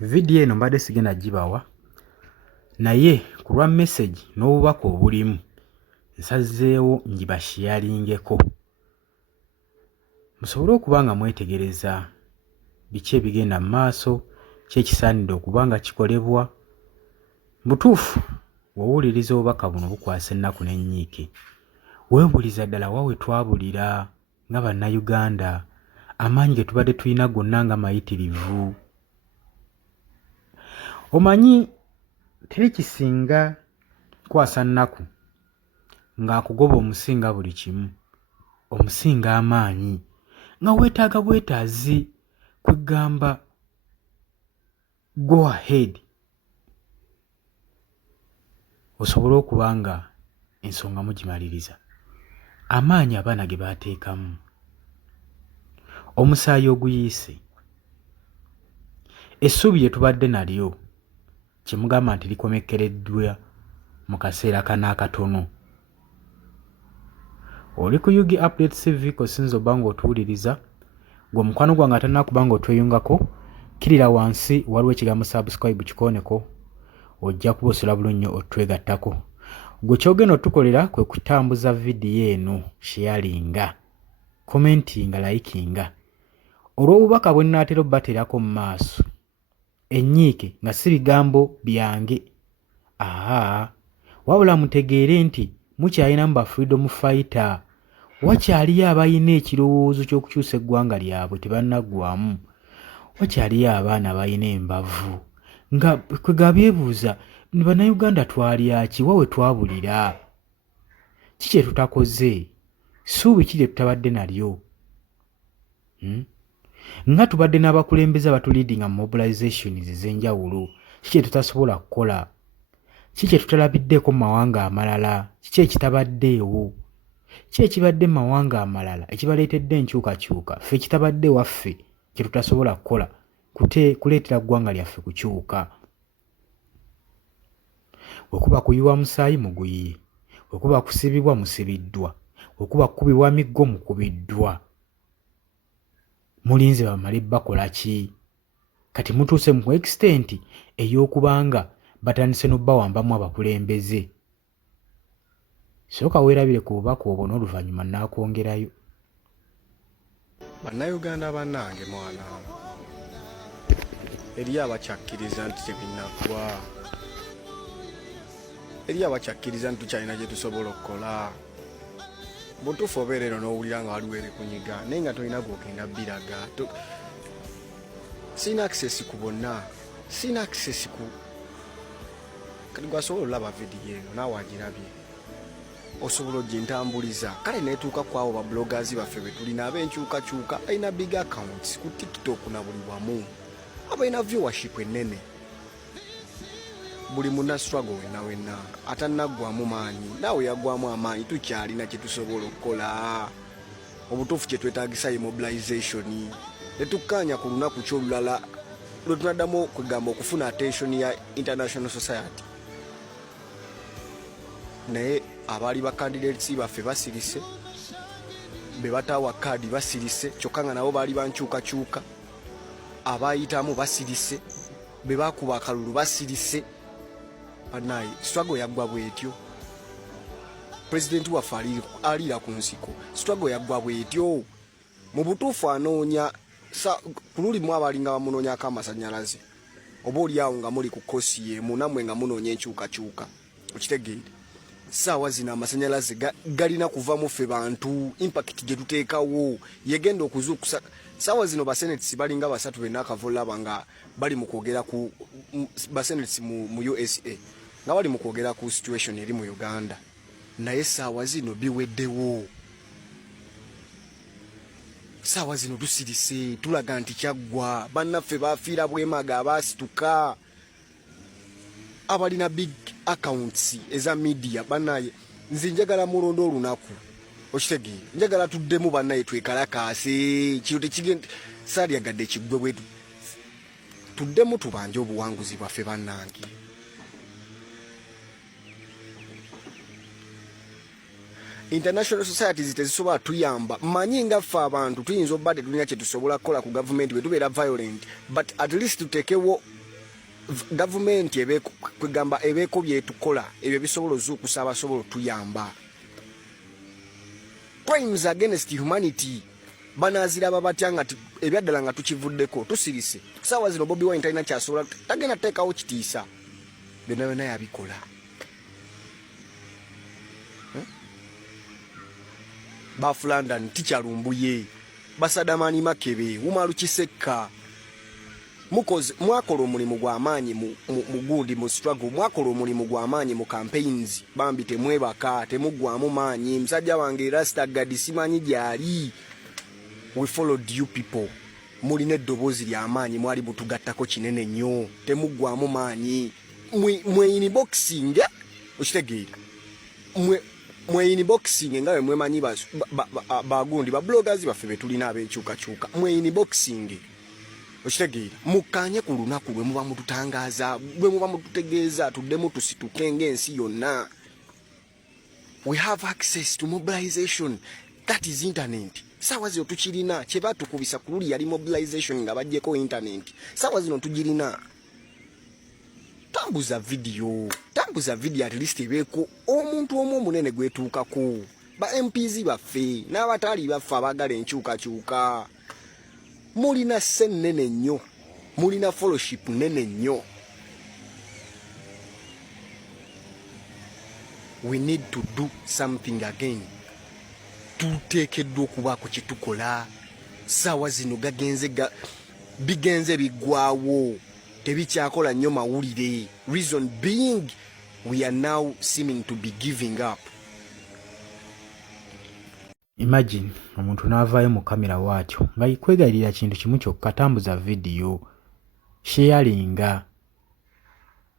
Video eno mbadde sigenda gibawa naye ku lwa message n'obubaka obulimu nsazeewo ngibashiyaringeko musobole okuba nga mwetegereza biki ebigenda mu maaso ki ekisaanidde okuba nga kikolebwa. Butuufu wowuliriza obubaka buno bukwasa ennaku n'ennyiike weebuuliza ddala wa we twabulira nga bannayuganda amaanyi ge tubadde tulina gonna nga mayitirivu. Omanyi teri kisinga kwasa nnaku ng'akugoba omusinga buli kimu, omusinga amaanyi nga weetaaga bwetaazi kwegamba go ahead osobole okuba nga ensonga mugimaliriza. Amaanyi abaana ge baateekamu, omusaayi oguyiise, essuubi lye tubadde nalyo kye mugamba nti likomekkereddwa mu kaseera kano akatono. Oli ku Yugi Updates TV kosinza obba ng'otuwuliriza gwe mukwano gwange atalina kuba ng'otweyungako, kirira wansi waliwo ekigambo subscribe kikooneko ojja kuba osula bulungi nnyo otwegattako. Gwe kyogenda otukolera kwe kutambuza vidiyo eno, sharinga, commentinga, likinga. Olw'obubaka bwe nnaatera obbateerako mu maaso ennyiike nga si bigambo byange, wabula mutegeere nti mukyalinamu ba freedom fighter, wakyaliyo abalina ekirowoozo ky'okukyusa eggwanga lyabwe tebannaggwamu, wakyaliyo abaana abalina embavu nga kwega beebuuza bannayuganda twalya ki, wa we twabulira, ki kye tutakoze, ssuubi ki lye tutabadde nalyo. Nga tubadde n'abakulembeze abatuliidinga mu mobilizations ez'enjawulo, ki kye tutasobola kukola, ki kye tutalabiddeeko mu mawanga amalala, kiki ekitabaddeewo, ki ekibadde mu mawanga amalala ekibaleetedde enkyukakyuka ffe ekitabadde waffe kye tutasobola kukola kuleetera ggwanga lyaffe kukyuka. Wekuba kuyiwa musaayi muguyiye, wekuba kusibibwa musibiddwa, wekuba kukubibwa miggo mukubiddwa. Mulinze bamale bakola ki? Kati mutuuse mu extent ey'okubanga batandise n'obbawambamu abakulembeze. Sooka weerabire ku bubaka obwo n'oluvannyuma naakwongerayo. Bannayuganda bannange mwana eriyo abakyakkiriza nti tebinnaggwa, eriyo abakyakkiriza nti tukyalina gye tusobola okukola. Butuufu obeera eno n'owulira nga waliwo ebikunyiga naye nga tolina gw'ogenda biraga. Sina access ku bonna, sina access ku kati gwasobola olaba vidiyo eno naawe agirabye osobola ogintambuliza. Kale neetuuka ku abo babloggers baffe be tulina ab'enkyukakyuka balina big accounts ku TikTok na buli wamu, abalina viewership ennene. Buli munna struggle wenna atannaggwamu maanyi, naawe yaggwamu amaanyi, tukyalina kye tusobola okukola. Obutuufu kye twetaagisa ye mobilization, tetukkaanya ku lunaku ky'olulala lwe tunaddamu kwegamba okufuna attention ya international society. Naye abaali ba candidates baffe basirise, be bataawa kaadi basirise, kyokka nga nabo baali bankyukakyuka, abayitamu basirise, be baakuba akalulu basirise. Banaye struggle yaggwa bwetyo. President waffe aliira ku nsiko, struggle yaggwa bwetyo. Mu butuufu anoonya kululimu abalinga bamunoonyako amasannyalaze, oba oliawo nga muli ku kosi y'emu nammwe nga munoonya enkyukakyuka. Okitegeere saawa zino amasannyalaze galina kuva mu ffe bantu, impact gye tuteekawo yegenda okuzuukusa. Saawa zino basenetisi balinga basatu benna akavolaba nga bali mu kwogera ku basenetisi mu USA nga bali mu kwogera ku situation eri mu Uganda, naye saawa zino biweddewo. Saawa zino tusirise tulaga nti kyaggwa. Bannaffe baafiira bwemaga, abaasituka, abalina big accounts eza media. Bannaye nze njagala mulondo olunaku, okitegeere, njagala tuddemu bannaye twekalakaase, kino tekigenda saalyagadde kiggwe bwetu, tuddemu tubanje obuwanguzi bwaffe bannange. international societies tezisobola tuyamba manyi nga ffe abantu tuyinza obba tetulina kye tusobola kukola ku gavumenti bwe tubeera violent but at least tutekewo gavumenti kwegamba ebeeko byetukola ebyo bisobola ozuukusa abasobola otuyamba. Crimes against humanity banaziraba batya nga ebyaddala nga tukivuddeko tusirise kusaawa zino Bobi Wine talina kyasobola tagenda teekawo kitiisa byonna byonna yabikola. Bafu London tikyalumbuye Basadamani Makebe Umaru Kisekka mwakola omulimu gw'amaanyi mu gundi mu struggle mwakola omulimu gw'amaanyi mu campaigns bambi temwebaka temuggwamu maanyi musajja wange Rasta Gadi simanyi gyali. We followed you people mulina eddoboozi ly'amaanyi mwali butugattako kinene nnyo temuggwamu maanyi mwe inboxing okitegeera mwe inboxing nga mwe manyi bagundi ba bloggers baffe betulina ab'enkyukakyuka mwe inboxing okitegeera mukanye ku lunaku lwe muba mututangaza lwe muba mututegeeza tuddemu tusituke ng'ensi yonna. We have access to mobilization, that is internet. Sawa zino tukirina kye batukubisa ku luli yali mobilization nga bajjeko internet. Sawa zino tugirina. Tambuza video at least ebeeko omuntu omu omunene gwetuukako ba MPs baffe n'abataali baffe abagala enkyukakyuka. Mulina sennene nnyo mulina fellowship nene nnyo. We need to do something again. Tuteekeddwa okubaako kye tukola. Saawa zino bigenze biggwawo tebikyakola nnyo mawulire. Reason being we are now seeming to be giving up. Imagine omuntu n'avaayo mu kamera waatyo nga yikwegayirira kintu kimu kyokka tambuza vidiyo sharinga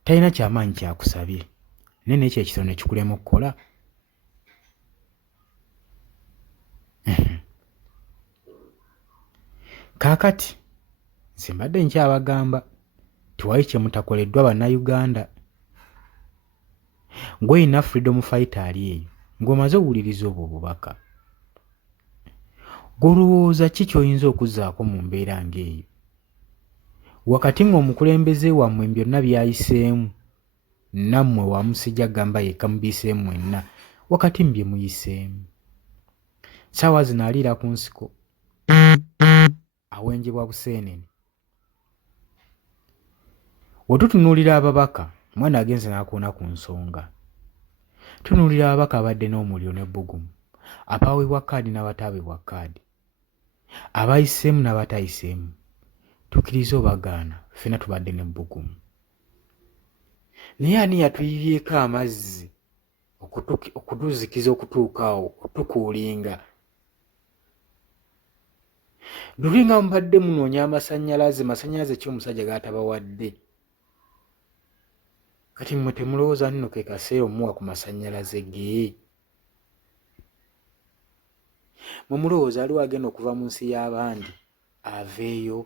talina kyamaanyi kyakusabye nene ekyo ekitono ne kikulema okukola. Kaakati nze mbadde nkyabagamba tiwali kye mutakoleddwa bannayuganda. Gw'olina freedom fighter ali eyo ng'omaze owuliriza obwo obubaka golowooza ki ky'oyinza okuzzaako mu mbeera ng'eyo wakati ng'omukulembeze wammwe byonna byayiseemu nammwe wamusijja gamba yekka mubiiseemu mwenna wakati mbye muyiseemu. Saawa zino aliira ku nsiko awenjebwa buseenene. Wetutunuulira ababaka mwana agenze n'akoona ku nsonga. Tunuulira ababaka abadde n'omuliro n'ebbugumu abaweebwa kaadi n'abataweebwa kaadi abayiseemu n'abatayiseemu tukkiriza obagaana ffenna tubadde n'ebbugumu. Naye ani yatuyibyeko amazzi okutuzikiza okutuukaawo otukuulinga? Lulinga mubadde munoonya masannyalaze ky'omusajja g'atabawadde kati mmwe temulowooza nno ke kaseera omuwa ku masannyalaze ge? Mwe mulowooza aliwo agenda okuva mu nsi y'abandi aveeyo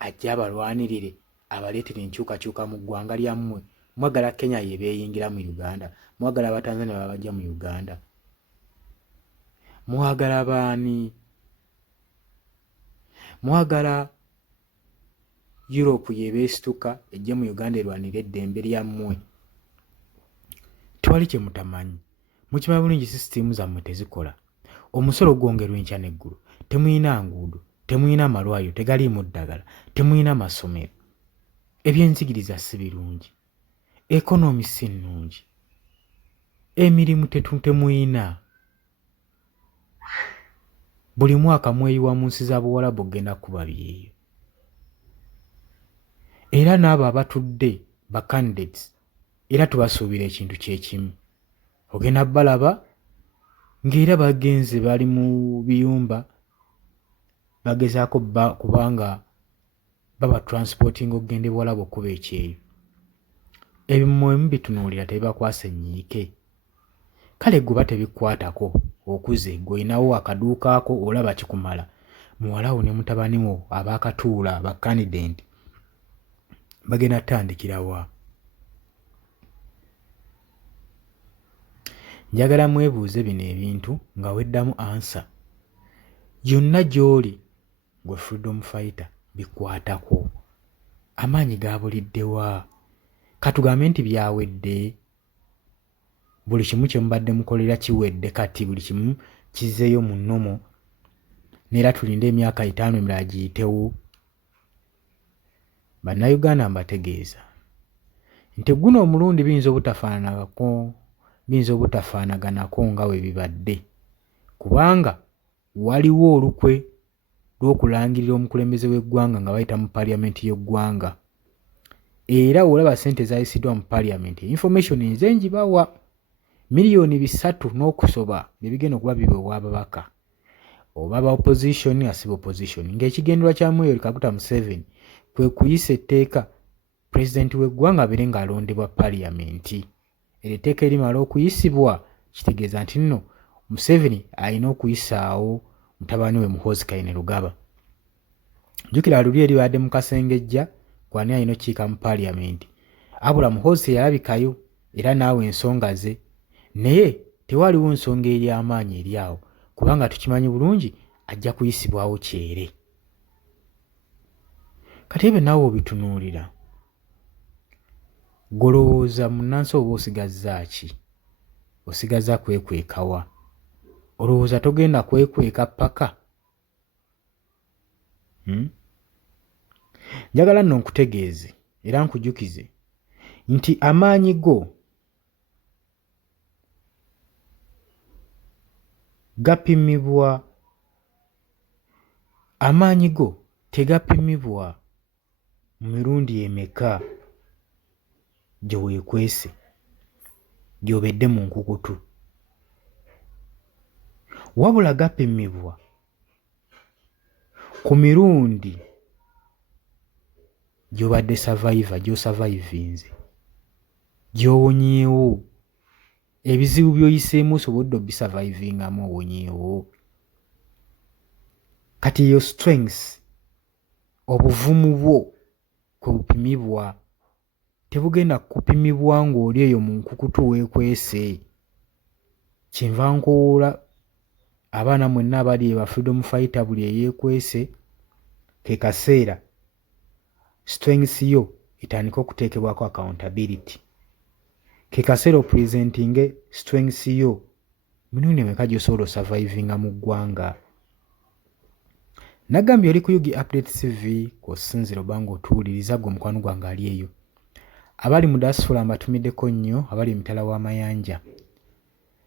ajja abalwanirire abaleetere enkyukakyuka mu ggwanga lyammwe? Mwagala Kenya ye beeyingira mu Uganda? Mwagala Abatanzania babajja mu Uganda? Mwagala baani? Mwagala Europe ye beesituka ejje mu Uganda erwanire eddembe lyammwe? Twali kye mutamanyi. Mukimanyi bulungi sisitiimu zammwe tezikola. Omusolo gwongerwa enkya n'eggulu. Temuyina nguudo, temuyina malwaliro tegaliimu ddagala, temuyina masomero. Ebyenzigiriza si birungi, ekonomi si nnungi, emirimu temuyina. Buli mwaka mweyiwa mu nsi za Buwarabu ogenda kuba byeyo. Era n'abo abatudde ba candidates era tubasuubira ekintu kyekimu. Ogenda balaba ng'era bagenze bali mu biyumba bagezaako kubanga baba transporting okugenda Buwarabu okuba ekyeyo. Ebyo mmwe bitunuulira tebibakwasa ennyiike. Kale guba tebikwatako okuze gw'olinawo akaduukaako olaba kikumala. Muwalawo ne mutabani wo abaakatuula ba candidate bagenda tandikira wa? njagala mwebuuze bino ebintu nga weddamu ansa. Gyonna gy'oli gwe freedom fighter bikwatako. Amaanyi gaabuliddewa. Katugambe nti byawedde. Buli kimu kye mubadde mukolera kiwedde kati buli kimu kizzeeyo mu nnomo. Neera tulinde emyaka 5 emirala giyitewo. Bannayuganda mbategeeza nti guno omulundi biyinza obutafaanaganako nga we bibadde, kubanga waliwo olukwe lw'okulangirira omukulembeze w'eggwanga nga bayita mu paliamenti y'eggwanga. Era olaba ssente zayisiddwa mu paliamenti, information nze ngibawa miliyoni 3 n'okusoba bye bigenda okuba biweebwa ababaka oba ba opposition asiba opposition, ng'ekigendera kya Yoweri Kaguta Museveni kwe kuyisa etteeka pulezidenti w'eggwanga abeere ng'alondebwa paliamenti. Era etteeka erimala okuyisibwa kitegeeza nti nno Museveni alina okuyisaawo mutabani we Muhoozi Kainerugaba. Jjukira luli eribadde mu Kasengejja kwani alina okukiika mu paliamenti. Abula Muhoozi yalabikayo era naawe ensonga ze, naye tewaliwo nsonga eri amaanyi eri awo kubanga tukimanyi bulungi ajja kuyisibwawo kyere. Kati ebyo naawe obitunuulira, golowooza munnansi oba osigazza ki? Osigazza kwekwekawa? Olowooza togenda kwekweka paka? Njagala nno nkutegeeze era nkujjukize nti amaanyi go gapimibwa, amaanyi go tegapimibwa mu mirundi emeka gye weekwese gy'obedde mu nkukutu, wabula gapimibwa ku mirundi gy'obadde survivor, gy'osavayivinze, gy'owonyeewo, ebizibu by'oyiseemu osobodde obisavayivingamu owonyeewo. Kati eyo strengths, obuvumu bwo kwe bupimibwa, tebugenda kupimibwa ng'oli eyo mu nkukutu weekwese. Kyenva nkoola abaana mwenna abali eba freedom fighter buli eyeekwese, ke kaseera strengths yo etandika okuteekebwako accountability. Ke kaseera opresentinge strengths yo mirundi emeka gy'osobola osurvivinga mu ggwanga. Nagambye oli ku Yugi Update TV kw'osinzira oba ng'otuwuliriza gwe mukwano gwange ali eyo. Abali mu diaspora mbatumiddeko nnyo, abali emitala w'amayanja,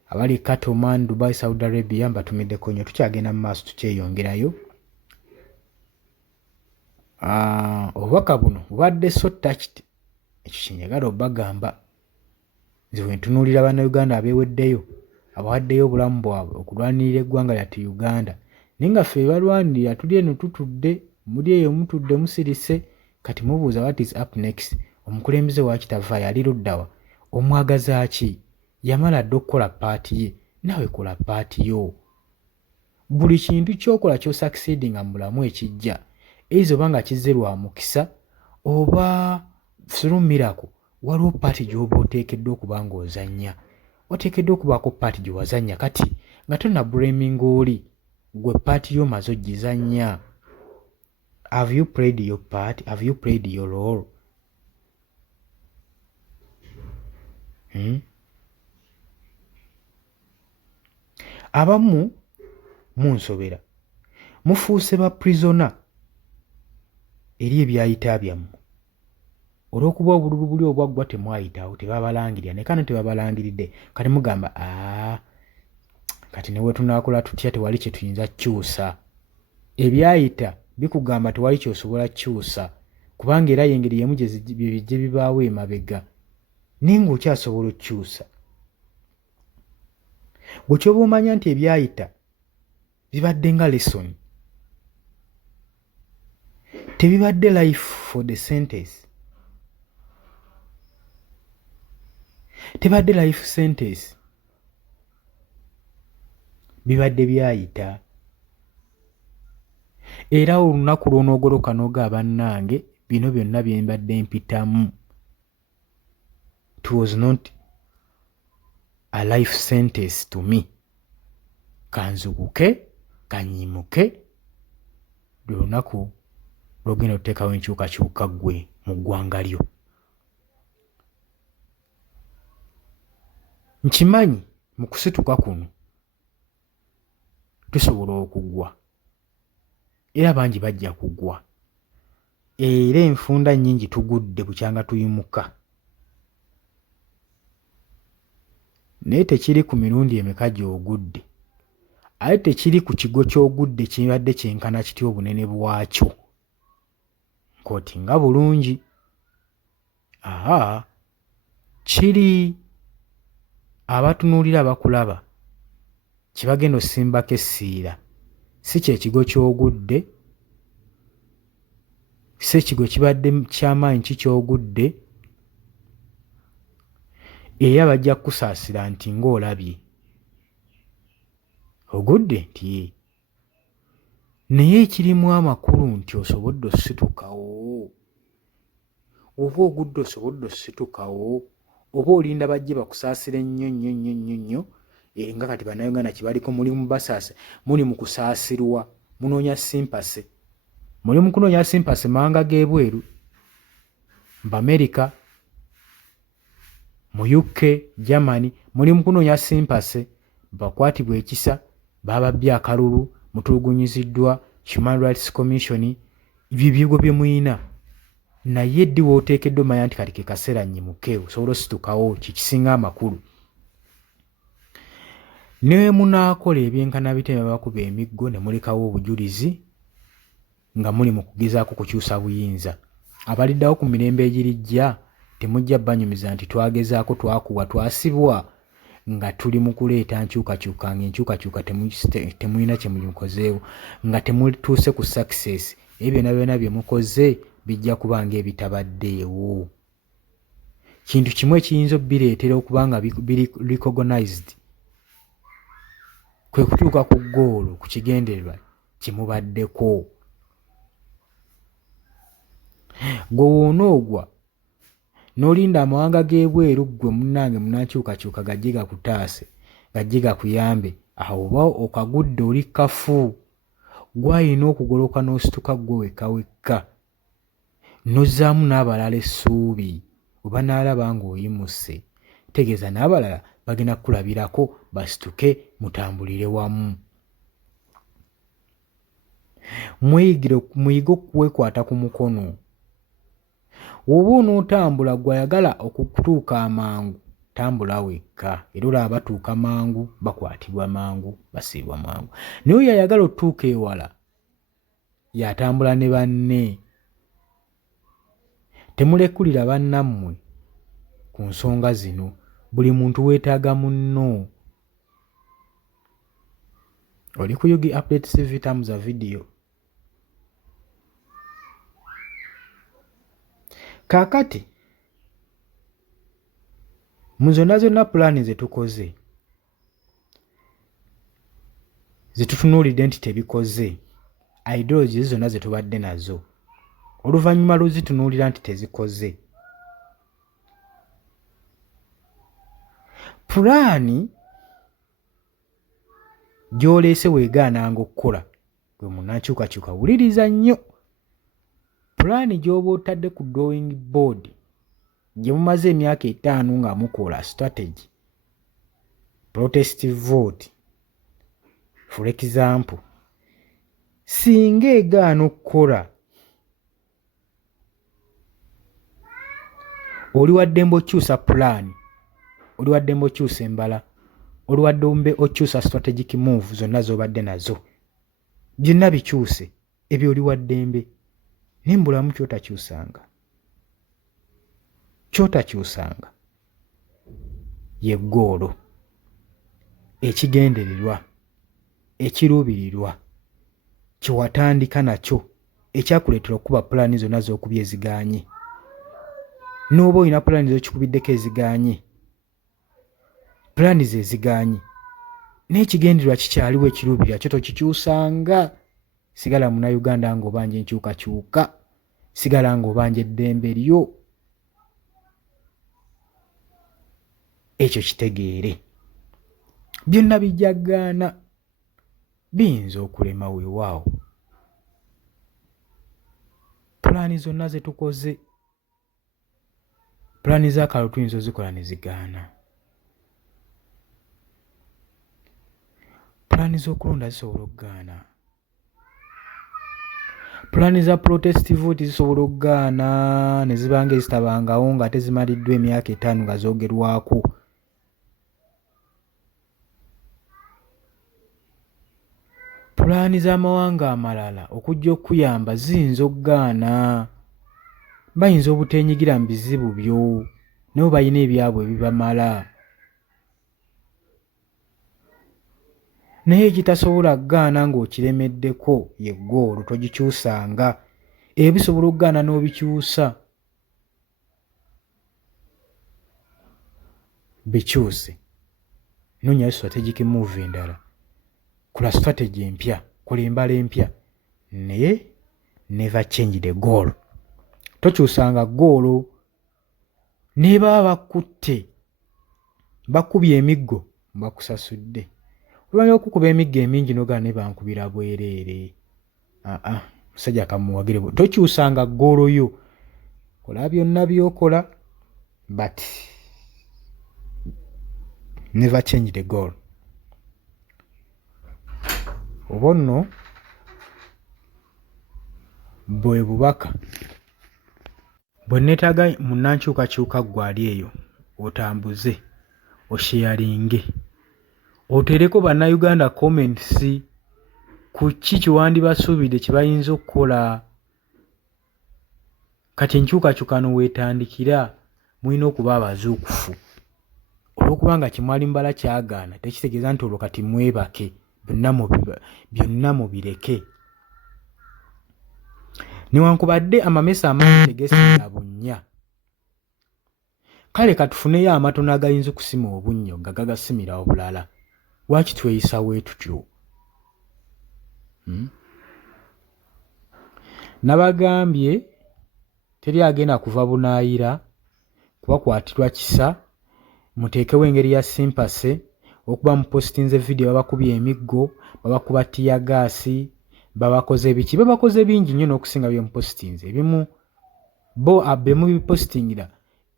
abali Qatar, Oman, Dubai, Saudi Arabia mbatumiddeko nnyo. Tukyagenda mu maaso tukyeyongerayo. Obubaka buno bubadde so touched, ekyo kyenjagala obagamba. Nze bwe ntunuulira bannayuganda abeeweddeyo, abawaddeyo obulamu bwabwe okulwanirira eggwanga lyattu Uganda, naye nga ffe balwanirira tuli eno tutudde, muli eyo mutudde musirise. Kati mubuuza what is up next? Omukulembeze waaki tavaayo, ali luddawa? Omwagaza ki? Yamala dde okukola paati ye, naawe kola paati yo. Buli kintu ky'okola ky'osucceedinga mu bulamu ekijja, ezo oba nga kizze lwa mukisa oba through miracle, waliwo paati gy'oba oteekeddwa okuba ng'ozannya. Oteekeddwa okubaako paati gye wazannya kati nga tonna blaming oli, gwe paati yo maze ogizannya. Have you played your part? Have you played your role? Abamu munsobera mufuuse ba prisoner eri ebyayita byammwe olw'okuba obululu buli obwaggwa temwayitawo, tebabalangirira, ne kano tebabalangiridde, kati mugamba kati ne bwe tunaakola tutya tewali kye tuyinza kukyusa. Ebyayita bikugamba tewali ky'osobola kukyusa kubanga era y'engeri y'emu gye bijje bibaawo emabega, naye ng'okyasobola okukyusa. Gwe ky'oba omanya nti ebyayita bibadde nga lesson, tebibadde life for the sentence, tebadde life sentence, bibadde byayita. Era olunaku lw'onoogoloka n'oga bannange bino byonna bye mbadde mpitamu, it was not a life sentence to me. Kanzukuke, kanyimuke, lunaku lwogenda okuteekawo enkyukakyuka ggwe mu ggwanga lyo. Nkimanyi mu kusituka kuno tusobola okugwa era bangi bajja kugwa era enfunda nnyingi tugudde bukyanga tuyimuka, naye tekiri ku mirundi emeka gy'ogudde ate tekiri ku kigo ky'ogudde kibadde kyenkana kitya obunene bwakyo nkooti nga bulungi. Kiri abatunuulira bakulaba kibagenda osimbako essiira si kyekigo ky'ogudde, si ekigo kibadde ky'amaanyi ki ky'ogudde, era bajja kukusaasira nti ng'olabye ogudde nti naye ekirimu amakulu nti osobodde ositukawo. Oba ogudde osobodde ositukawo oba olinda bajje bakusaasire nnyo nnyo nnyo nnyo nnyo nga kati bannayuganda kibaliko muli mu basaase, muli mu kusaasirwa, munoonya simpase, muli mu kunoonya simpase mawanga g'ebweru, mu America, mu UK, Germany, muli mu kunoonya simpase bakwatibwa ekisa, bababbye akalulu, mutulugunyiziddwa, Human Rights Commission, ebyo bye muyina. Naye ddi wooteekeddwa omanya nti kati ke kaseera nnyimuke osobola ositukawo, kikisinga amakulu. Ne munaakola ebyenkana biteme bakuba emiggo ne mulekawo obujulizi nga muli mu kugezaako kukyusa buyinza. Abaliddawo ku mirembe egirijja temujja banyumiza nti twagezaako, twakuwa, twasibwa nga tuli mu kuleeta nkyukakyuka, ng'enkyukakyuka temulina kye mukozeewo, nga temutuuse ku success. Ebyo byonna bye mukoze bijja kuba ng'ebitabaddeewo. Kintu kimu ekiyinza bireetera okuba nga biri recognized kwe kutuuka ku ggoolo, ku kigendererwa kimubaddeko. Gwe woonoogwa n'olinda amawanga g'ebweru ggwe munnange munankyukakyuka gajje gakutaase, gajje gakuyambe, awo oba okagudde oli kafu. Gwayina okugoloka n'osituka ggwe wekka wekka n'ozzaamu n'abalala essuubi. Oba n'alaba ng'oyimuse tegeeza n'abalala bagenda kukulabirako basituke mutambulire wamu. Muyige okwekwata ku mukono. Oba onootambula gw'ayagala okutuuka amangu, tambula wekka era olaba batuuka mangu, bakwatibwa mangu, basiibwa mangu. Naye oyo ayagala otuuka ewala yatambula ne banne. Temulekulira bannammwe ku nsonga zino. Buli muntu weetaaga munno. Oli ku Yugi Updates TV tamuza video. Kaakati mu zonna pulaani ze tukoze, ze tutunuulidde nti tebikoze, ideology zonna ze tubadde nazo, oluvannyuma luzitunuulira nti tezikoze, pulaani gy'oleese weegaananga okukola gwe munnankyukakyuka wuliriza nnyo. Pulaani gy'oba otadde ku drawing board gye mumaze emyaka 5 nga mukola strategy, protest vote for example, singa egaana okukola, oli waddembe okyusa pulaani, oli waddembe okyusa embala, oli waddembe okyusa strategic move zonna z'obadde nazo, byonna bikyuse, ebyo oli waddembe. Naye mu bulamu kyotakyusanga ye ggoolo, ekigendererwa, ekiruubirirwa, kyewatandika nakyo, ekyakuleetera okuba pulaani zonna z'okubya eziganye. N'oba olina pulaani z'okikubiddeko eziganye, pulaani ze eziganye, n'ekigendererwa kikyaliwo, ekiruubirirwa kyo tokikyusanga. Sigala munnayuganda ng'obanja enkyukakyuka, sigala ng'obanja eddembe lyo. Ekyo kitegeere. byonna bijagaana biyinza okulema weewaawo. Pulaani zonna ze tukoze, pulaani z'akalalo tuyinza ozikola ne zigaana. Pulaani z'okulonda zisobola okugaana. Pulaani za protest vote zisobola okugaana ne ziba ng'ezitabangawo ng'ate zimaliddwa emyaka 5 nga zoogerwako. Pulaani z'amawanga amalala okujja okuyamba ziyinza okugaana. Bayinza obuteenyigira mu bizibu byo nabo balina ebyabwe ebibamala. Naye ekitasobola kugaana ng'okiremeddeko ye ggoolo togikyusanga. Ebisobola okugaana n'obikyusa. Bikyuse. Noonya strategic move endala. Kola strategy empya, kola embala empya. Naye never change the goal. Tokyusanga ggoolo. Ne baba bakutte bakubye emiggo bakusasudde. Olwanya okukuba emiggo emingi n'ogaana ne bankubira bwereere. Musajja kamuwagire. Tokyusanga ggoolo yo. Kola byonna by'okola but never change the goal. Oba nno bwe bubaka bwe neetaaga munnankyukakyuka gwali eyo otambuze osheyalinge oteereko bannayuganda comments ku ki kyewandibasuubidde kye bayinza okukola. Kati enkyukakyukano weetandikira mulina okuba abazuukufu. Olw'okubanga kimwali mbala kyagaana tekitegeeza nti olwo kati mwebake byonna mubireke. Newankubadde amamesa amangi tegeesimira bunnya. Kale katufuneyo amatono agayinza okusima obunnyo nga gagasimira obulala. Lwaki tweyisa bwe tutyo? Nabagambye teri agenda kuva bunaayira kubakwatirwa kisa. Muteekewo engeri ya sympathy okuba mupositinze video babakubye emiggo, babakuba tiyagaasi, babakoze biki, babakoze bingi nnyo n'okusinga bye mupositinze. Ebimu bo abbe mubipositingira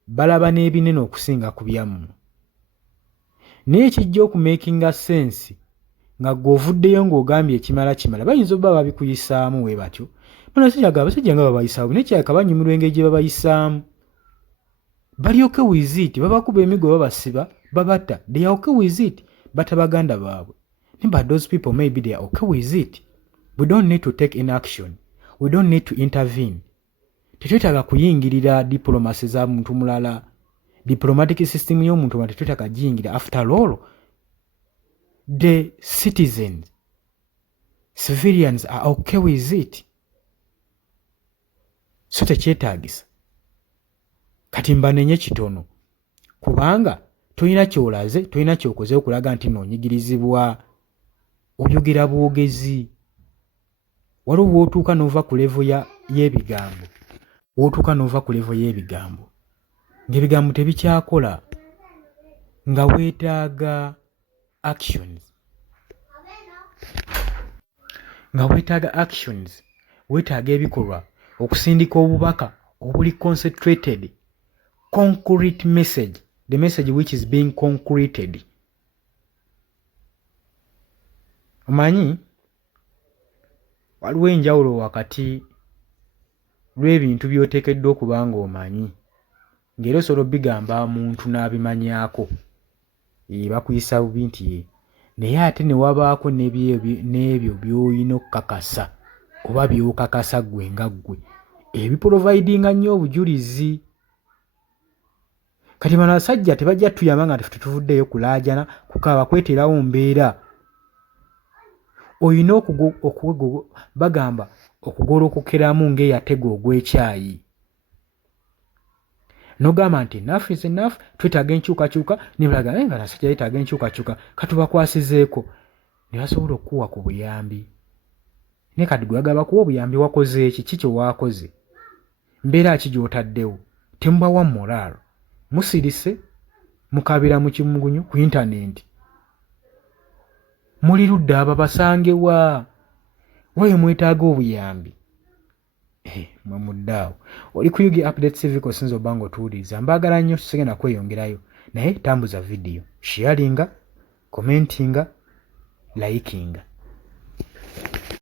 balaba n'ebinene okusinga ku byammwe. Naye kijja okumakinga sense nga gw'ovuddeyo ng'ogambye ekimala bayinza obba babikuyisaamu we batyo. Abasajja nga babayisaamu naye kyaka banyumirwa engeri gye babayisaamu. Bali okay with it, babakuba emiggo babasiba babatta. They are okay with it, but abaganda baabwe. But those people maybe they are okay with it. We don't need to take in action. We don't need to intervene. Tetwetaaga kuyingirira diplomacy za muntu mulala. Diplomatic system y'omuntu mulala tetwetaaga giyingira. After all, the civilians are okay with it. So tekyetaagisa. Kati mbanenye kitono. Kubanga toyina kyolaze, toyina kyokoze okulaga nti noonyigirizibwa. Oyogera bwogezi. Waliwo bw'otuuka n'ova ku level y'ebigambo. Bw'otuuka n'ova ku level y'ebigambo. Ng'ebigambo tebikyakola. Nga weetaaga actions. Weetaaga ebikolwa. Okusindika obubaka obuli concentrated. Concrete message. The message which is being concreted. Omanyi waliwo enjawulo wakati lw'ebintu by'oteekeddwa okuba ng'omanyi. Ng'era osobola bigamba muntu n'abimanyaako. Bakuyisa bubi nti naye ate ne wabaako n'ebyo by'olina okukakasa oba by'okakasa ggwe nga ggwe. Ebiprovidinga nnyo obujulizi. Kati bano abasajja tebajja tuyamba nga tetuvuddeyo kulaajana kukaaba kweterawo mbeera. Oyina bagamba okugolokokeramu ng'eyatega ogw'ekyayi. N'ogamba nti enough is enough, twetaaga enkyukakyuka, ne balaga nga abasajja beetaaga enkyukakyuka katubakwasizeeko. Ne basobola okukuwa ku buyambi. Naye kati gwe bagamba kuwa obuyambi wakoze eki, ki kye waakoze? Mbeera ki gy'otaddewo? Temubawa moraal. Musirise, mukabira mu kimugunyu ku intaneti. muli ludda aba basange wa wayo mwetaaga obuyambi mwe muddaawo oli ku Yugi Updates TV kosinza obba ng'otuwuliriza mbaagala nnyo sigenda kweyongerayo naye tambuza vidiyo sharinga commentinga likinga